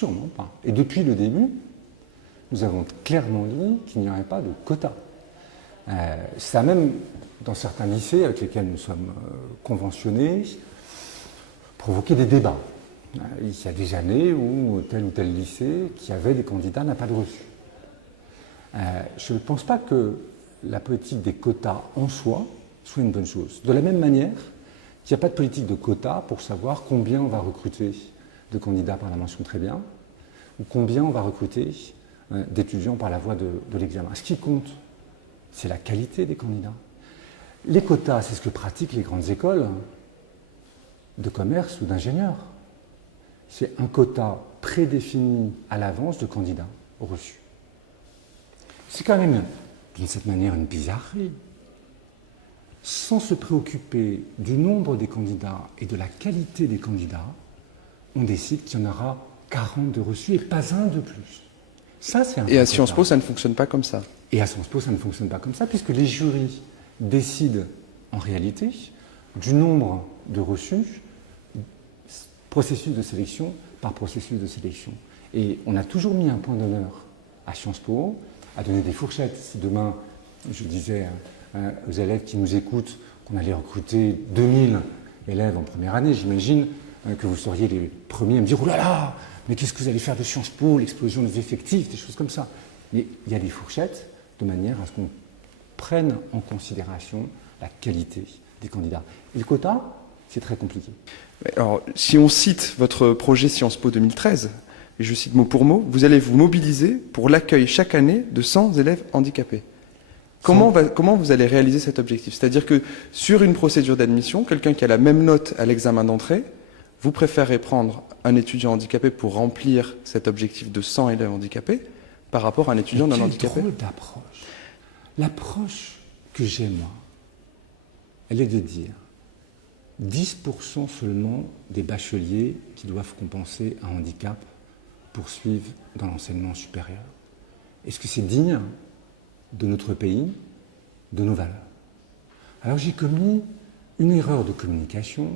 Sûrement pas. Et depuis le début, nous avons clairement dit qu'il n'y aurait pas de quota. Ça a même, dans certains lycées avec lesquels nous sommes conventionnés, provoqué des débats. Il y a des années où tel ou tel lycée qui avait des candidats n'a pas de reçu. Je ne pense pas que la politique des quotas en soi soit une bonne chose. De la même manière qu'il n'y a pas de politique de quotas pour savoir combien on va recruter de candidats par la mention très bien ou combien on va recruter d'étudiants par la voie de l'examen. Ce qui compte, c'est la qualité des candidats. Les quotas, c'est ce que pratiquent les grandes écoles de commerce ou d'ingénieurs. C'est un quota prédéfini à l'avance de candidats reçus. C'est quand même, d'une certaine manière, une bizarrerie. Sans se préoccuper du nombre des candidats et de la qualité des candidats, on décide qu'il y en aura 40 de reçus et pas un de plus. Ça, c'est un Et à Sciences Po, ça ne fonctionne pas comme ça. Et à Sciences Po, ça ne fonctionne pas comme ça, puisque les jurys décident en réalité du nombre de reçus, processus de sélection par processus de sélection. Et on a toujours mis un point d'honneur à Sciences Po, à donner des fourchettes. Si demain, je disais aux élèves qui nous écoutent qu'on allait recruter 2000 élèves en première année, j'imagine que vous seriez les premiers à me dire « Oh là là, mais qu'est-ce que vous allez faire de Sciences Po, l'explosion des effectifs, des choses comme ça ». Mais il y a des fourchettes de manière à ce qu'on prenne en considération la qualité des candidats. Et le quota, c'est très compliqué. Alors, si on cite votre projet Sciences Po 2013, et je cite mot pour mot, vous allez vous mobiliser pour l'accueil chaque année de 100 élèves handicapés. Comment vous allez réaliser cet objectif? C'est-à-dire que sur une procédure d'admission, quelqu'un qui a la même note à l'examen d'entrée, vous préférez prendre un étudiant handicapé pour remplir cet objectif de 100 élèves handicapés par rapport à un étudiant non handicapé? Quelle drôle d'approche. L'approche que j'ai, moi, elle est de dire 10% seulement des bacheliers qui doivent compenser un handicap poursuivent dans l'enseignement supérieur. Est-ce que c'est digne de notre pays, de nos valeurs? Alors j'ai commis une erreur de communication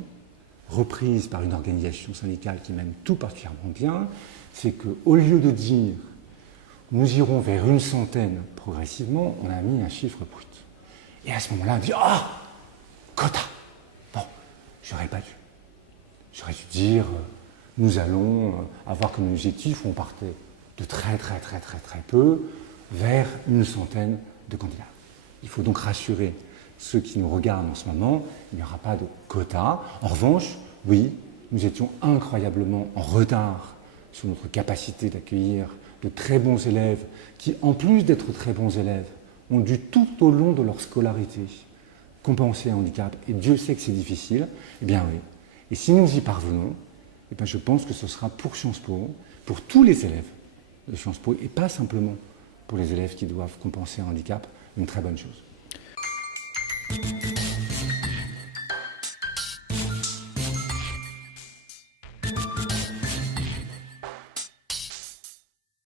reprise par une organisation syndicale qui m'aime tout particulièrement bien, c'est qu'au lieu de dire nous irons vers une centaine progressivement, on a mis un chiffre brut. Et à ce moment-là, on dit « Ah, quota !» Bon, j'aurais pas dû. J'aurais dû dire nous allons avoir comme objectif, où on partait de très peu, vers une centaine de candidats. Il faut donc rassurer ceux qui nous regardent en ce moment, il n'y aura pas de quota. En revanche, oui, nous étions incroyablement en retard sur notre capacité d'accueillir de très bons élèves qui, en plus d'être très bons élèves, ont dû tout au long de leur scolarité compenser un handicap. Et Dieu sait que c'est difficile. Eh bien oui. Et si nous y parvenons, eh bien je pense que ce sera pour Sciences Po, pour tous les élèves de Sciences Po, et pas simplement pour les élèves qui doivent compenser un handicap, une très bonne chose.